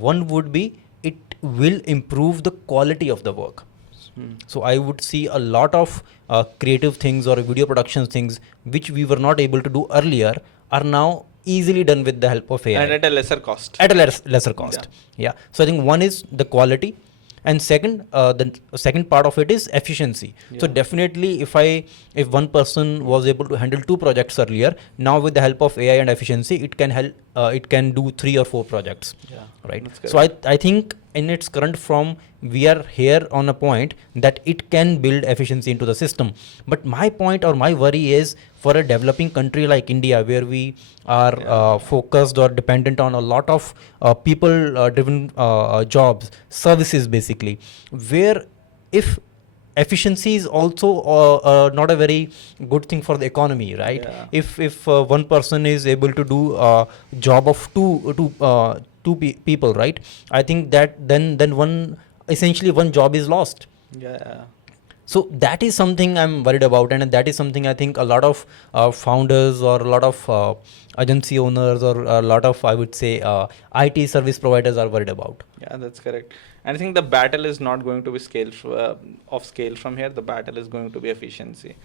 One would be it will improve the quality of the work. So I would see a lot of creative things or video production things which we were not able to do earlier are now easily done with the help of AI. And at a lesser cost. At a lesser cost. Yeah. So I think one is the quality, and second, the second part of it is efficiency. So definitely, if one person was able to handle 2 projects earlier, now with the help of AI and efficiency, it can help. It can do 3 or 4 projects. Yeah. Right. That's So I think in its current form, we are here on a point that it can build efficiency into the system. But my point or my worry is for a developing country like India, where we are focused or dependent on a lot of people-driven jobs, services basically, where if efficiency is also not a very good thing for the economy, right? Yeah. If one person is able to do a job of two people, right? I think that then one job is lost. Yeah. So that is something I'm worried about, and that is something I think a lot of founders or a lot of agency owners or a lot of, I would say, IT service providers are worried about. Yeah, that's correct. And I think the battle is not going to be scale from here. The battle is going to be efficiency.